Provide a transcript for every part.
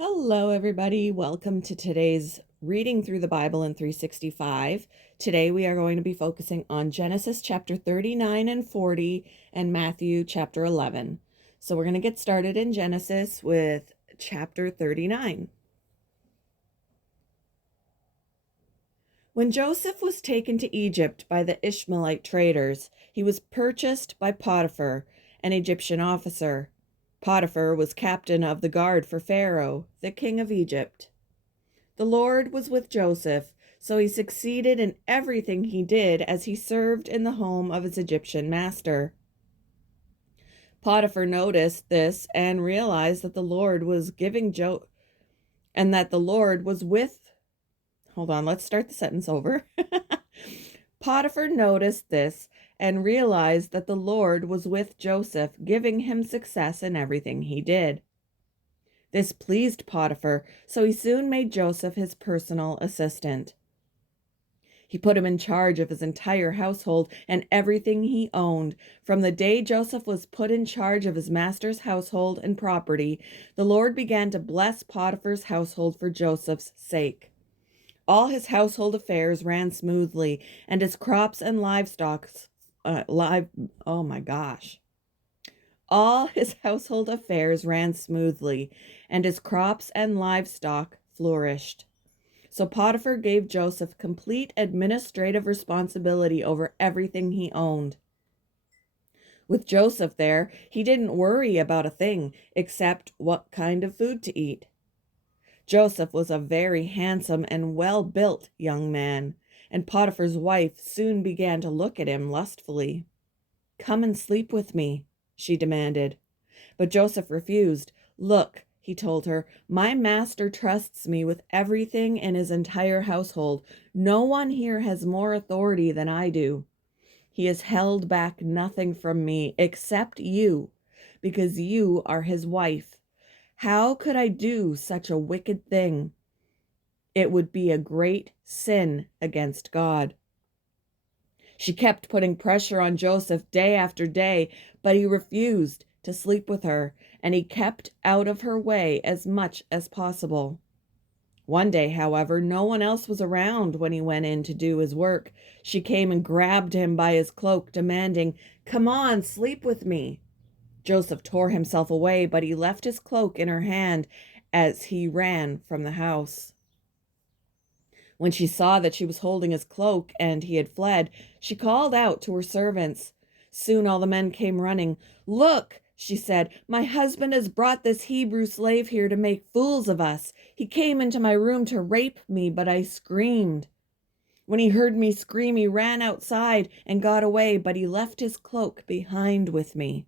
Hello, everybody. Welcome to today's reading through the Bible in 365. Today we are going to be focusing on Genesis chapter 39 and 40 and Matthew chapter 11. So we're going to get started in Genesis with chapter 39. When Joseph was taken to Egypt by the Ishmaelite traders, he was purchased by Potiphar, an Egyptian officer. Potiphar was captain of the guard for Pharaoh, the king of Egypt. The Lord was with Joseph, so he succeeded in everything he did as he served in the home of his Egyptian master. Potiphar noticed this and realized that the Lord was and that the Lord was with Hold on, let's start the sentence over. Potiphar noticed this and realized that the Lord was with Joseph, giving him success in everything he did. This pleased Potiphar, so he soon made Joseph his personal assistant. He put him in charge of his entire household and everything he owned. From the day Joseph was put in charge of his master's household and property, the Lord began to bless Potiphar's household for Joseph's sake. All his household affairs ran smoothly, and his crops and All his household affairs ran smoothly, and his crops and livestock flourished. So Potiphar gave Joseph complete administrative responsibility over everything he owned. With Joseph there, he didn't worry about a thing except what kind of food to eat. Joseph was a very handsome and well-built young man, and Potiphar's wife soon began to look at him lustfully. "Come and sleep with me," she demanded. But Joseph refused. "Look," he told her, "my master trusts me with everything in his entire household. No one here has more authority than I do. He has held back nothing from me except you, because you are his wife. How could I do such a wicked thing? It would be a great sin against God." She kept putting pressure on Joseph day after day, but he refused to sleep with her, and he kept out of her way as much as possible. One day, however, no one else was around when he went in to do his work. She came and grabbed him by his cloak, demanding, "Come on, sleep with me." Joseph tore himself away, but he left his cloak in her hand as he ran from the house. When she saw that she was holding his cloak and he had fled, she called out to her servants. Soon all the men came running. "Look," she said, "my husband has brought this Hebrew slave here to make fools of us. He came into my room to rape me, but I screamed. When he heard me scream, he ran outside and got away, but he left his cloak behind with me."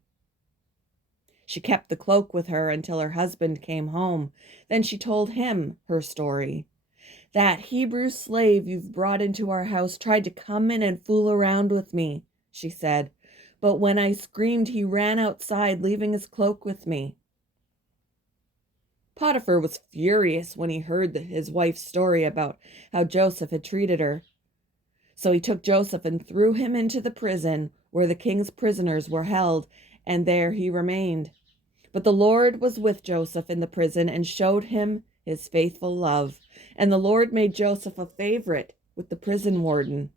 She kept the cloak with her until her husband came home. Then she told him her story. "That Hebrew slave you've brought into our house tried to come in and fool around with me," she said. "But when I screamed, he ran outside, leaving his cloak with me." Potiphar was furious when he heard his wife's story about how Joseph had treated her. So he took Joseph and threw him into the prison where the king's prisoners were held, and there he remained. But the Lord was with Joseph in the prison and showed him his faithful love. And the Lord made Joseph a favorite with the prison warden.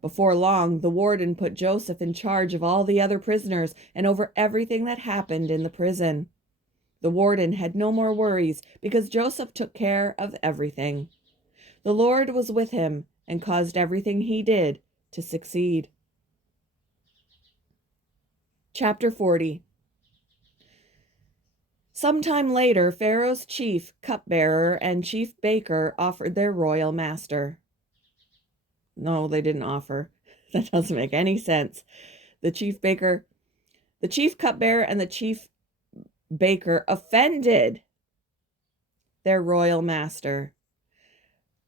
Before long, the warden put Joseph in charge of all the other prisoners and over everything that happened in the prison. The warden had no more worries because Joseph took care of everything. The Lord was with him and caused everything he did to succeed. Chapter 40. Sometime later, Pharaoh's chief cupbearer and chief baker offered their royal master. No, they didn't offer. That doesn't make any sense. The chief cupbearer and the chief baker offended their royal master.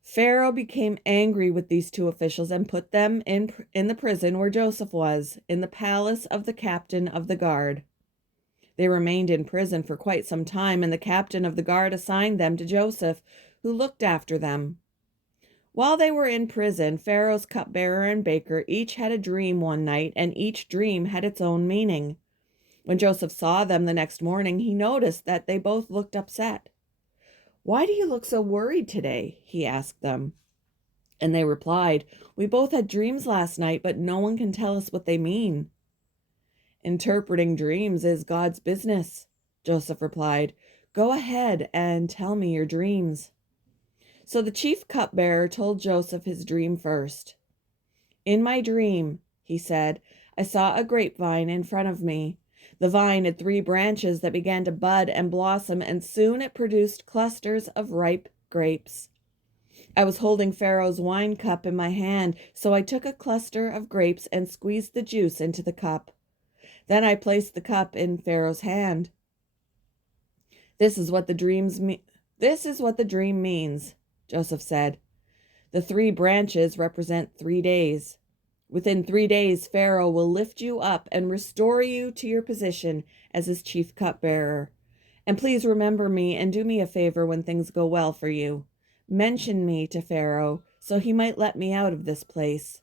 Pharaoh became angry with these two officials and put them in the prison where Joseph was, in the palace of the captain of the guard. They remained in prison for quite some time, and the captain of the guard assigned them to Joseph, who looked after them. While they were in prison, Pharaoh's cupbearer and baker each had a dream one night, and each dream had its own meaning. When Joseph saw them the next morning, he noticed that they both looked upset. "Why do you look so worried today?" he asked them. And they replied, "We both had dreams last night, but no one can tell us what they mean." "Interpreting dreams is God's business," Joseph replied. "Go ahead and tell me your dreams." So the chief cupbearer told Joseph his dream first. "In my dream," he said, "I saw a grapevine in front of me. The vine had 3 branches that began to bud and blossom, and soon it produced clusters of ripe grapes. I was holding Pharaoh's wine cup in my hand, so I took a cluster of grapes and squeezed the juice into the cup. Then I placed the cup in Pharaoh's hand. This is what the dream means," Joseph said. "The 3 branches represent 3 days. Within 3 days, Pharaoh will lift you up and restore you to your position as his chief cupbearer. And please remember me and do me a favor when things go well for you. Mention me to Pharaoh so he might let me out of this place.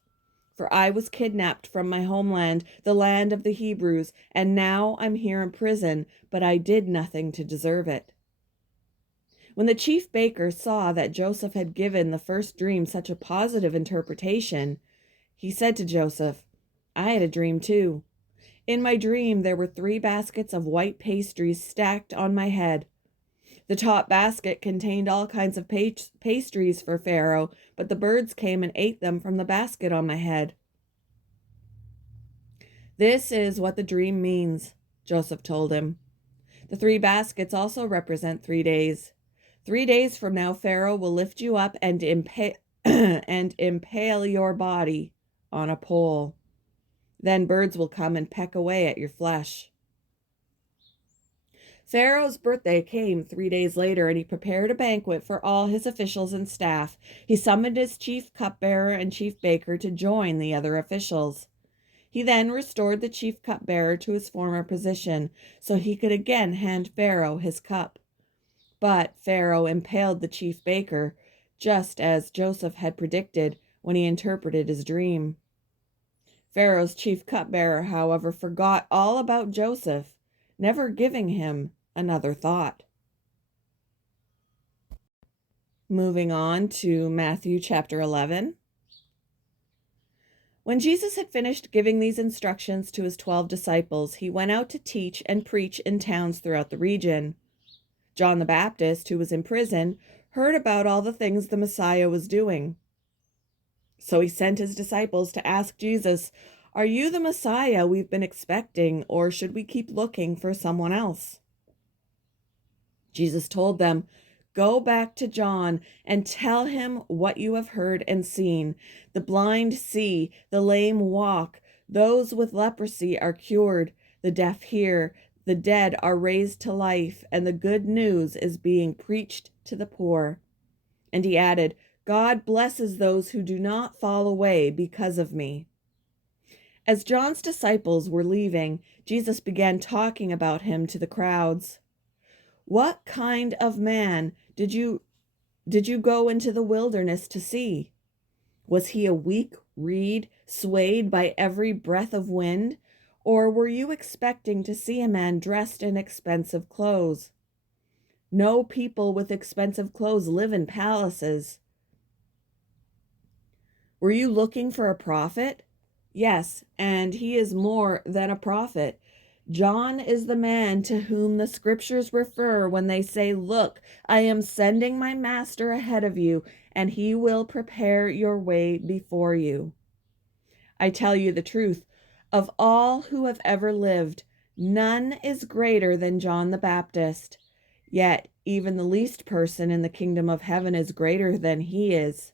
For I was kidnapped from my homeland, the land of the Hebrews, and now I'm here in prison, but I did nothing to deserve it." When the chief baker saw that Joseph had given the first dream such a positive interpretation, he said to Joseph, "I had a dream too. In my dream, there were 3 baskets of white pastries stacked on my head. The top basket contained all kinds of pastries for Pharaoh, but the birds came and ate them from the basket on my head." "This is what the dream means," Joseph told him. "The 3 baskets also represent 3 days. 3 days from now, Pharaoh will lift you up and and impale your body on a pole. Then birds will come and peck away at your flesh." Pharaoh's birthday came 3 days later, and he prepared a banquet for all his officials and staff. He summoned his chief cupbearer and chief baker to join the other officials. He then restored the chief cupbearer to his former position, so he could again hand Pharaoh his cup. But Pharaoh impaled the chief baker, just as Joseph had predicted when he interpreted his dream. Pharaoh's chief cupbearer, however, forgot all about Joseph, never giving him another thought. Moving on to Matthew chapter 11. When Jesus had finished giving these instructions to his 12 disciples, he went out to teach and preach in towns throughout the region. John the Baptist, who was in prison, heard about all the things the Messiah was doing. So he sent his disciples to ask Jesus, "Are you the Messiah we've been expecting, or should we keep looking for someone else?" Jesus told them, "Go back to John and tell him what you have heard and seen. The blind see, the lame walk, those with leprosy are cured, the deaf hear, the dead are raised to life, and the good news is being preached to the poor." And he added, "God blesses those who do not fall away because of me." As John's disciples were leaving, Jesus began talking about him to the crowds. "What kind of man did you go into the wilderness to see? Was he a weak reed swayed by every breath of wind? Or were you expecting to see a man dressed in expensive clothes? No people with expensive clothes live in palaces. Were you looking for a prophet? Yes, and he is more than a prophet. John is the man to whom the scriptures refer when they say, 'Look, I am sending my master ahead of you, and he will prepare your way before you.' I tell you the truth, of all who have ever lived, none is greater than John the Baptist. Yet even the least person in the kingdom of heaven is greater than he is.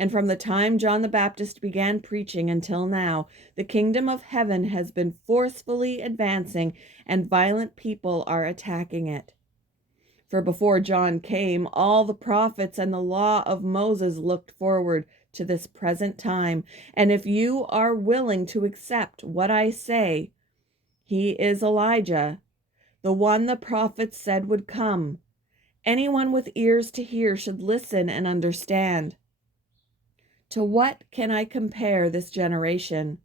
And from the time John the Baptist began preaching until now, the kingdom of heaven has been forcefully advancing, and violent people are attacking it. For before John came, all the prophets and the law of Moses looked forward to this present time. And if you are willing to accept what I say, he is Elijah, the one the prophets said would come. Anyone with ears to hear should listen and understand. To what can I compare this generation?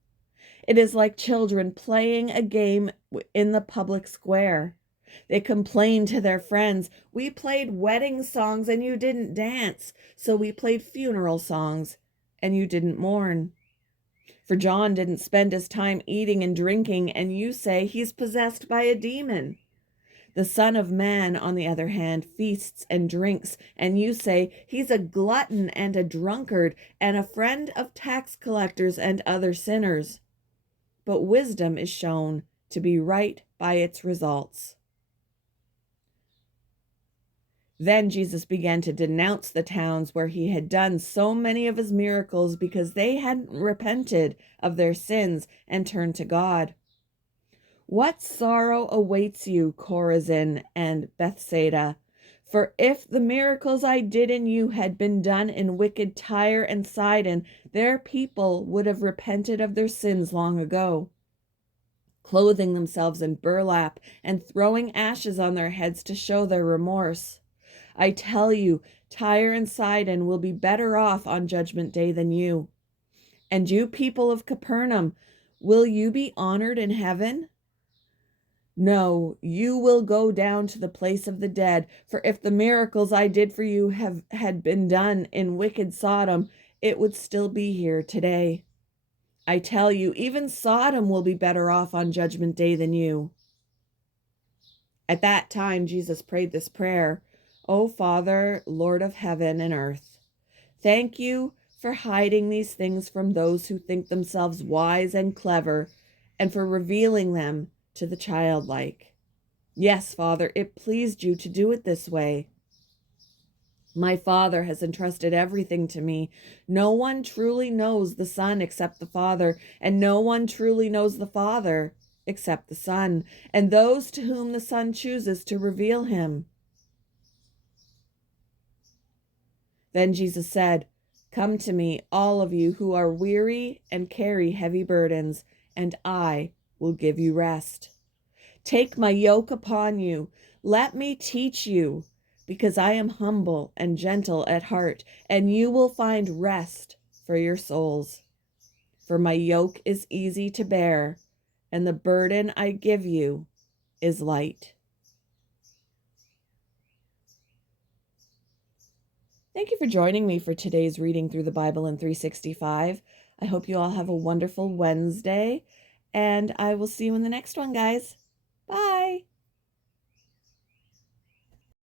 It is like children playing a game in the public square. They complained to their friends, "We played wedding songs and you didn't dance, so we played funeral songs and you didn't mourn. For John didn't spend his time eating and drinking, and you say he's possessed by a demon. The Son of Man, on the other hand, feasts and drinks, and you say he's a glutton and a drunkard and a friend of tax collectors and other sinners." But wisdom is shown to be right by its results. Then Jesus began to denounce the towns where he had done so many of his miracles because they hadn't repented of their sins and turned to God. "What sorrow awaits you, Chorazin and Bethsaida? For if the miracles I did in you had been done in wicked Tyre and Sidon, their people would have repented of their sins long ago, clothing themselves in burlap and throwing ashes on their heads to show their remorse. I tell you, Tyre and Sidon will be better off on Judgment Day than you. And you people of Capernaum, will you be honored in heaven? No, you will go down to the place of the dead. For if the miracles I did for you had been done in wicked Sodom, it would still be here today. I tell you, even Sodom will be better off on Judgment Day than you." At that time, Jesus prayed this prayer: "O Father, Lord of heaven and earth, thank you for hiding these things from those who think themselves wise and clever, and for revealing them to the childlike. Yes, Father, it pleased you to do it this way. My Father has entrusted everything to me. No one truly knows the Son except the Father, and no one truly knows the Father except the Son, and those to whom the Son chooses to reveal him." Then Jesus said, "Come to me, all of you who are weary and carry heavy burdens, and I will give you rest. Take my yoke upon you. Let me teach you, because I am humble and gentle at heart, and you will find rest for your souls. For my yoke is easy to bear, and the burden I give you is light." Thank you for joining me for today's reading through the Bible in 365. I hope you all have a wonderful Wednesday, and I will see you in the next one, guys.